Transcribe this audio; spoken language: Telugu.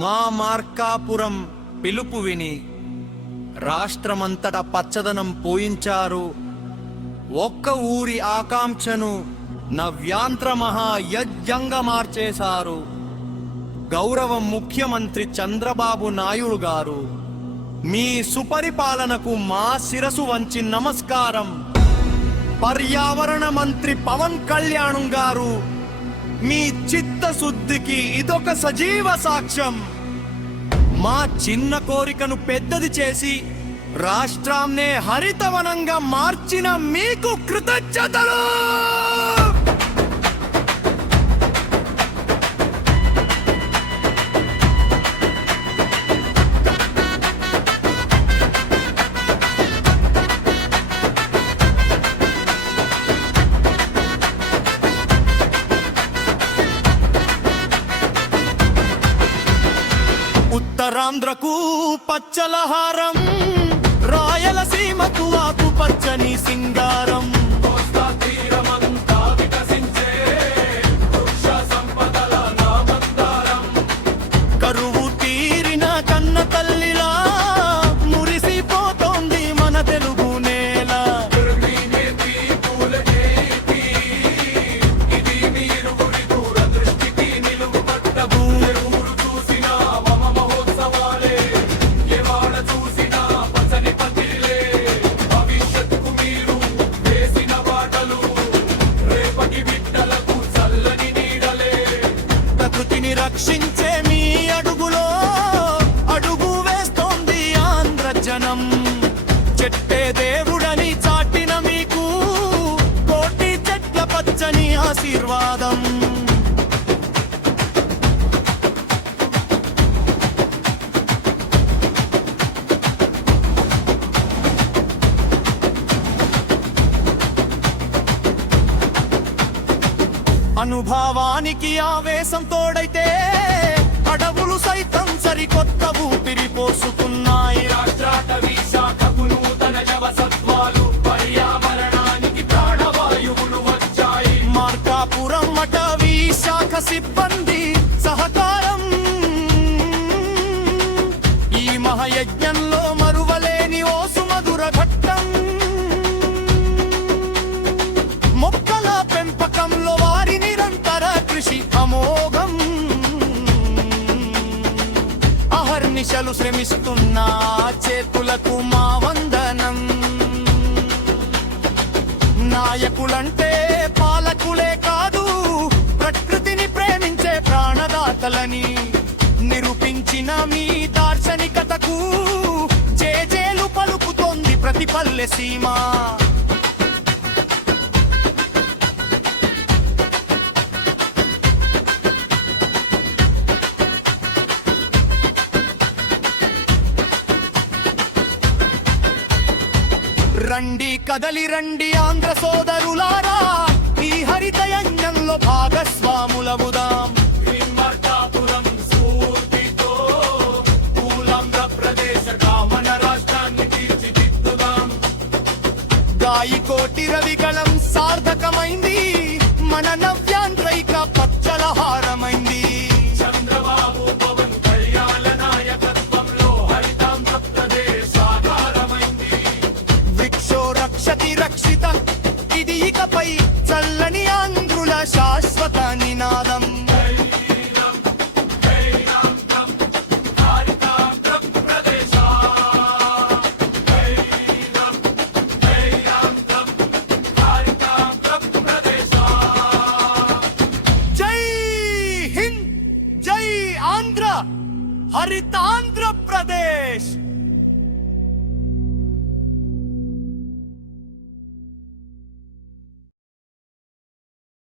మా మార్కాపురం పిలుపు విని రాష్ట్రమంతటా పచ్చదనం పోయించారు. ఒక్క ఊరి ఆకాంక్షను నవ్యాంధ్ర మహాయజ్ఞంగా మార్చేశారు. గౌరవ ముఖ్యమంత్రి చంద్రబాబు నాయుడు గారు, మీ సుపరిపాలనకు మా శిరసు వంచి నమస్కారం. పర్యావరణ మంత్రి పవన్ కళ్యాణ్ గారు, మీ చిత్తశుద్ధికి ఇదొక సజీవ సాక్ష్యం. మా చిన్న కోరికను పెద్దది చేసి రాష్ట్రాన్నే హరితవనంగా మార్చిన మీకు కృతజ్ఞతలు. ఉత్తరాంధ్రకు పచ్చలహారం, రాయలసీమకు ఆకుపచ్చని సింగారం. కరువు తీరిన కన్న తల్లిలా మురిసిపోతోంది మన తెలుగు నేల. రక్షించే మీ అడుగులో అడుగు వేస్తోంది ఆంధ్ర జనం. చెట్టే దేవుడని చాటిన మీకు కోటి చెట్ల పచ్చని ఆశీర్వాదం. అనుభవానికి ఆవేశం తోడైతే అడవులు సైతం సరికొత్త ఊపిరి పోసుకున్నాయి. రాష్ట్రాటవీ శాఖకు నూతన జవసత్వాలు, పర్యావరణానికి ప్రాణవాయువులు వచ్చాయి. మార్కాపురం అటవీ శాఖ సిబ్బంది సహకారం ఈ మహాయజ్ఞంలో మరువలేని ఓ సుమధుర ఘట్టం. మొక్కల పెంపకంలో వారి నిరంతర కృషి అమోఘం. అహర్నిశలు శ్రమిస్తున్న చేతులకు మా వందనం. నాయకులంటే పాలకులే కాదు, ప్రకృతిని ప్రేమించే ప్రాణదాతలని నిరూపించిన మీ దార్శనికతకు జేజేలు పలుకుతోంది ప్రతి పల్లె సీమ. రండి కదలి రండి ఆంధ్ర సోదరులారా, ఈ హరిత యజ్ఞంలో భాగస్వాములవుదాం. మార్కాపురం స్ఫూర్తితో ఆంధ్రప్రదేశ్గా మన రాష్ట్రాన్ని తీర్చిదిద్దుదాం. గాయకోటి రవిగళం సార్థకమైంది, మన నవ్యాంధ్రైక పచ్చలహారమైంది. చంద్రబాబు పవన్ కళ్యాణ నాయకత్వంలో హరితాంధ్రప్రదేశ్ సాకారమైంది. వృక్షో రక్షతి రక్షిత, ఇది ఇకపై చల్లని ఆంధ్రుల శాశ్వత నినాదం. జై హింద్, జై ఆంధ్ర, హరితాంధ్ర ప్రదేశ్.